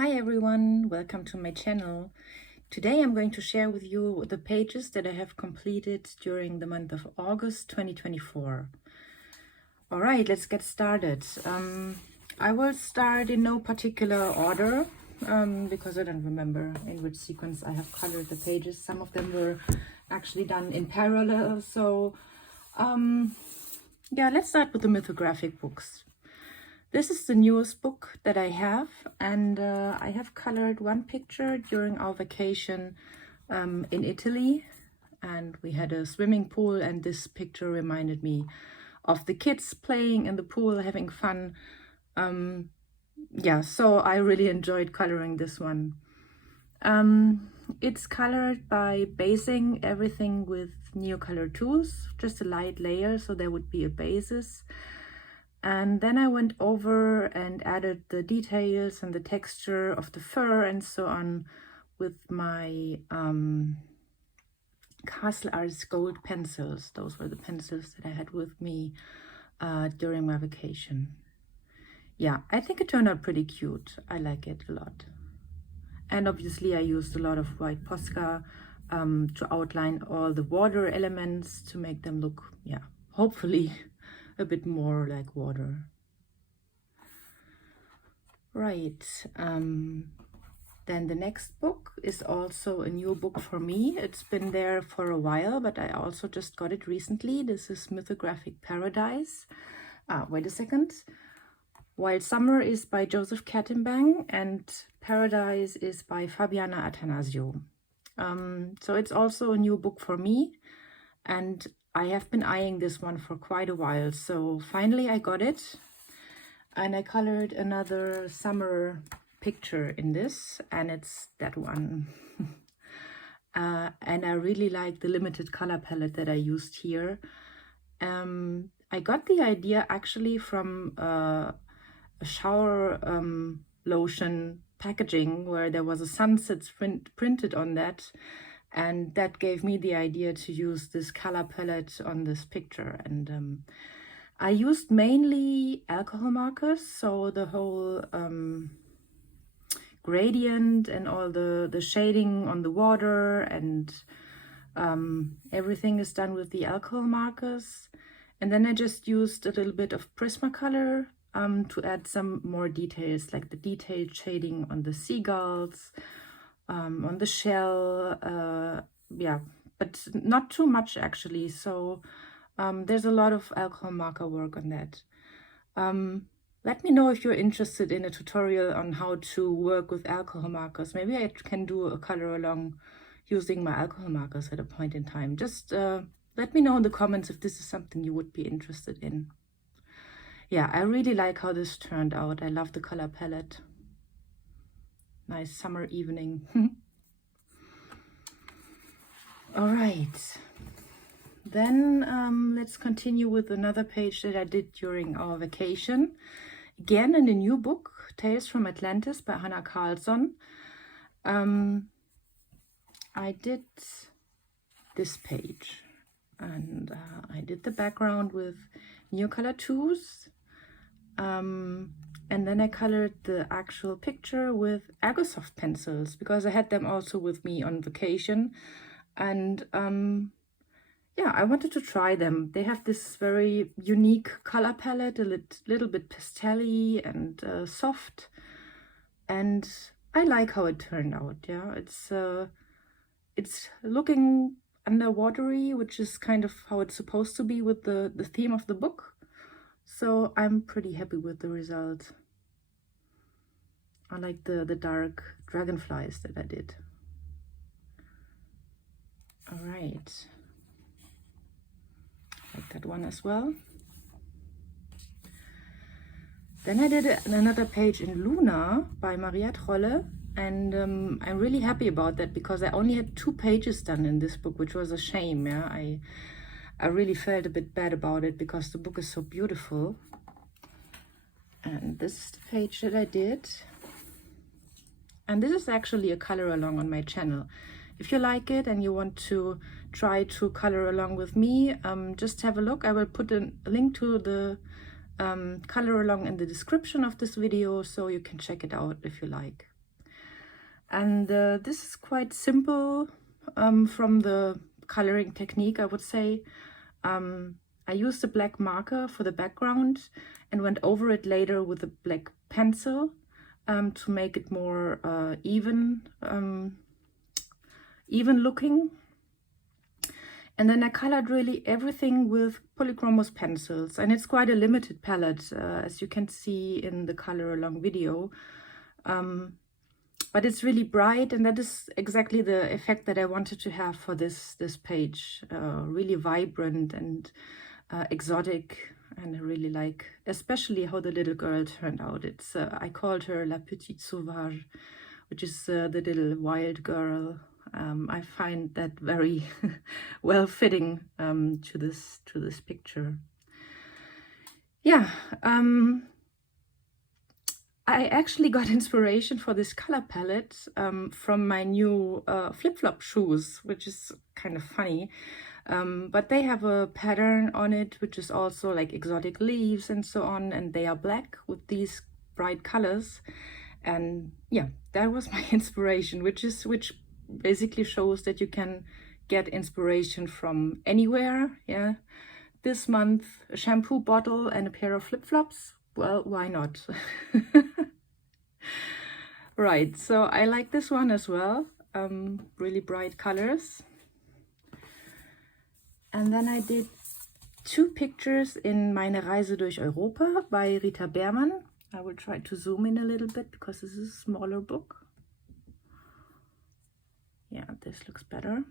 Hi everyone, welcome to my channel. Today I'm going to share with you the pages that I have completed during the month of August 2024. Alright, let's get started. I will start in no particular order because I don't remember in which sequence I have colored the pages. Some of them were actually done in parallel, so yeah, let's start with the mythographic books. This is the newest book that I have, and I have colored one picture during our vacation in Italy, and we had a swimming pool, and this picture reminded me of the kids playing in the pool, having fun. Yeah, so I really enjoyed coloring this one. It's colored by basing everything with Neocolor tools, just a light layer, so there would be a basis. And then I went over and added the details and the texture of the fur and so on with my Castle Arts gold pencils. Those were the pencils that I had with me during my vacation. Yeah, I think it turned out pretty cute. I like it a lot. And obviously I used a lot of white Posca to outline all the water elements to make them look, yeah, hopefully a bit more like water. Right, then the next book is also a new book for me. It's been there for a while, but I also just got it recently. This is Mythographic Paradise. Wait a second. While Summer is by Joseph Catimbang and Paradise is by Fabiana Attanasio. So it's also a new book for me, and I have been eyeing this one for quite a while, so finally I got it, and I colored another summer picture in this, and it's that one. And I really like the limited color palette that I used here. I got the idea actually from a shower lotion packaging where there was a sunset printed on that. And that gave me the idea to use this color palette on this picture. And I used mainly alcohol markers, so the whole gradient and all the shading on the water and everything is done with the alcohol markers. And then I just used a little bit of Prismacolor to add some more details, like the detailed shading on the seagulls, on the shell, yeah, but not too much actually. So there's a lot of alcohol marker work on that. Let me know if you're interested in a tutorial on how to work with alcohol markers. Maybe I can do a color along using my alcohol markers at a point in time. Just let me know in the comments if this is something you would be interested in. Yeah, I really like how this turned out. I love the color palette. Nice summer evening. All right, then let's continue with another page that I did during our vacation. Again, in a new book, Tales from Atlantis by Hanna Karlzon. I did this page, and I did the background with Neocolor tools. And then I colored the actual picture with Airsoft pencils because I had them also with me on vacation. And yeah, I wanted to try them. They have this very unique color palette, a little bit pastel-y and soft. And I like how it turned out. Yeah, it's looking underwatery, which is kind of how it's supposed to be with the theme of the book. So I'm pretty happy with the result. I like the dark dragonflies that I did. All right, like that one as well. Then I did another page in Luna by Maria Trolle, and I'm really happy about that because I only had 2 pages done in this book, which was a shame. Yeah, I really felt a bit bad about it because the book is so beautiful. And this is the page that I did. And this is actually a color along on my channel. If you like it and you want to try to color along with me, just have a look. I will put a link to the color along in the description of this video, so you can check it out if you like. And this is quite simple from the coloring technique, I would say. I used a black marker for the background and went over it later with a black pencil to make it more even looking. And then I colored really everything with polychromos pencils, and it's quite a limited palette, as you can see in the color along video. But it's really bright, and that is exactly the effect that I wanted to have for this page. Really vibrant and exotic, and I really like especially how the little girl turned out. It's I called her La Petite Sauvage, which is the little wild girl. I find that very well fitting to this picture. Yeah, I actually got inspiration for this color palette from my new flip-flop shoes, which is kind of funny. But they have a pattern on it, which is also like exotic leaves and so on, and they are black with these bright colors. And yeah, that was my inspiration, which basically shows that you can get inspiration from anywhere. Yeah, this month a shampoo bottle and a pair of flip-flops. Well, why not? Right, so I like this one as well. Really bright colors. And then I did 2 pictures in Meine Reise durch Europa by Rita Berman. I will try to zoom in a little bit because this is a smaller book. Yeah, this looks better.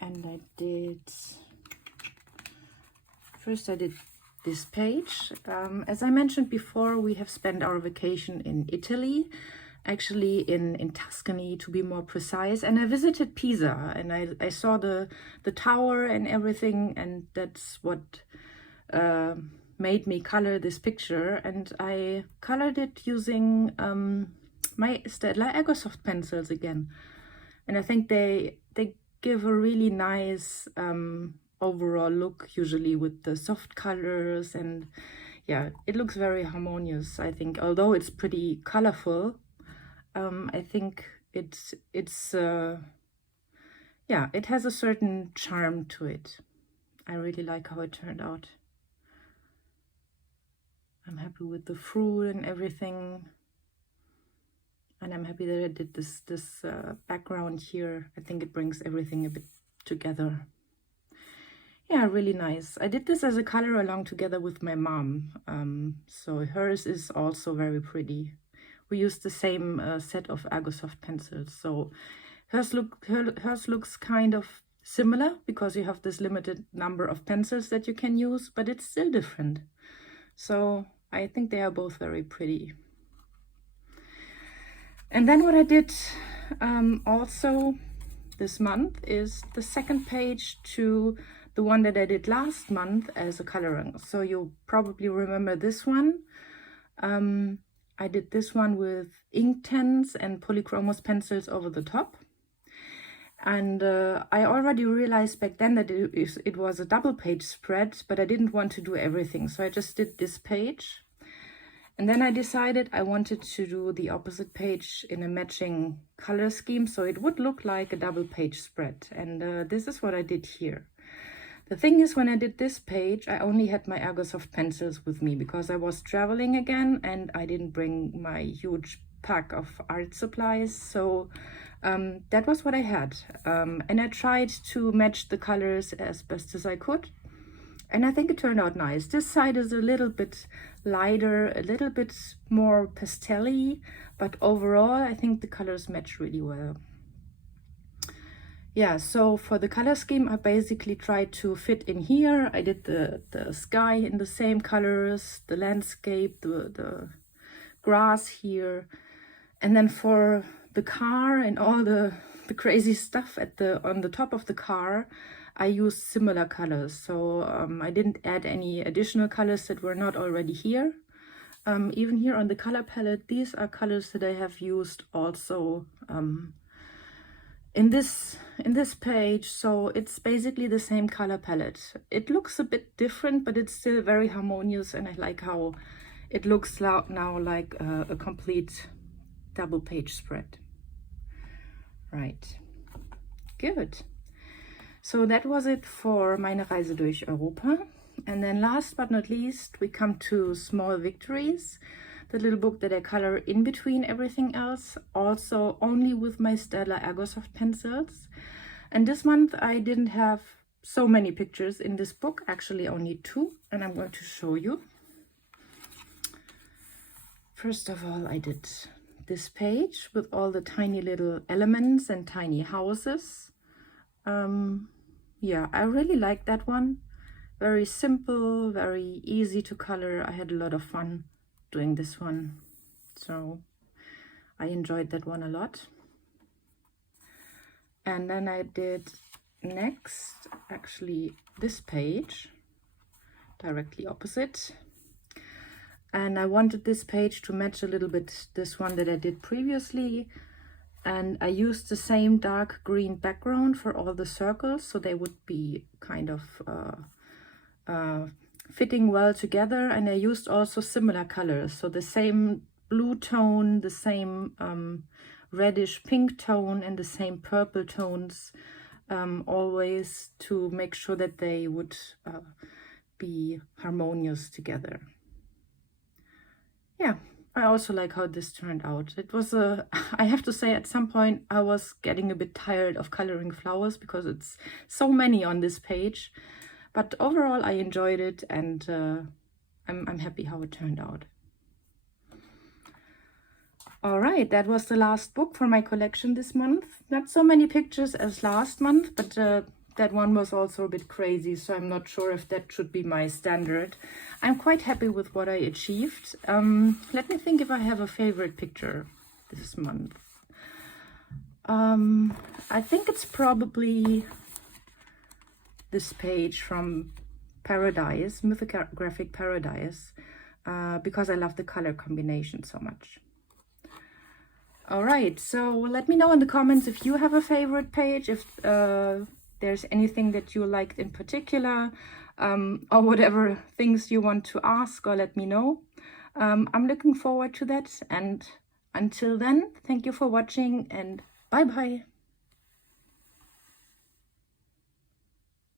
And first I did this page. As I mentioned before, we have spent our vacation in Italy, actually in Tuscany to be more precise, and I visited Pisa, and I saw the tower and everything, and that's what made me color this picture. And I colored it using my Staedtler Airsoft pencils again, and I think they give a really nice overall look, usually with the soft colors, and yeah, it looks very harmonious, I think. Although it's pretty colorful, I think it's yeah, it has a certain charm to it. I really like how it turned out. I'm happy with the fruit and everything, and I'm happy that I did this background here. I think it brings everything a bit together. Yeah, really nice. I did this as a color along together with my mom, so hers is also very pretty. We used the same set of Airsoft pencils, so hers looks kind of similar because you have this limited number of pencils that you can use, but it's still different. So I think they are both very pretty. And then what I did also this month is the second page to the one that I did last month as a coloring. So you probably remember this one. I did this one with Inktense and polychromos pencils over the top. And I already realized back then that it was a double page spread, but I didn't want to do everything. So I just did this page. And then I decided I wanted to do the opposite page in a matching color scheme, so it would look like a double page spread. And this is what I did here. The thing is, when I did this page, I only had my Airsoft pencils with me because I was traveling again and I didn't bring my huge pack of art supplies. So that was what I had. And I tried to match the colors as best as I could. And I think it turned out nice. This side is a little bit lighter, a little bit more pastel-y, but overall I think the colors match really well. Yeah, so for the color scheme, I basically tried to fit in here. I did the sky in the same colors, the landscape, the grass here. And then for the car and all the crazy stuff on the top of the car, I used similar colors. So I didn't add any additional colors that were not already here. Even here on the color palette, these are colors that I have used also in this page. So it's basically the same color palette. It looks a bit different, but it's still very harmonious, and I like how it looks now like a complete double page spread. Right, good. So that was it for Meine Reise durch Europa. And then last but not least, we come to Small Victories, the little book that I color in between everything else, also only with my Stella Ergosoft pencils. And this month I didn't have so many pictures in this book, actually only 2, and I'm going to show you. First of all, I did this page with all the tiny little elements and tiny houses. Yeah, I really like that one. Very simple, very easy to color. I had a lot of fun doing this one, so I enjoyed that one a lot. And then I did next actually this page directly opposite, and I wanted this page to match a little bit this one that I did previously, and I used the same dark green background for all the circles, so they would be kind of fitting well together. And I used also similar colors, so the same blue tone, the same reddish pink tone, and the same purple tones, always to make sure that they would be harmonious together. Yeah, I also like how this turned out. It was I have to say, at some point I was getting a bit tired of coloring flowers because it's so many on this page. But overall, I enjoyed it, and I'm happy how it turned out. All right, that was the last book for my collection this month. Not so many pictures as last month, but that one was also a bit crazy, so I'm not sure if that should be my standard. I'm quite happy with what I achieved. Let me think if I have a favorite picture this month. I think it's probably this page from Paradise, Mythographic Paradise, because I love the color combination so much. All right, so let me know in the comments if you have a favorite page, if there's anything that you liked in particular, or whatever things you want to ask or let me know. I'm looking forward to that, and until then, thank you for watching, and bye bye.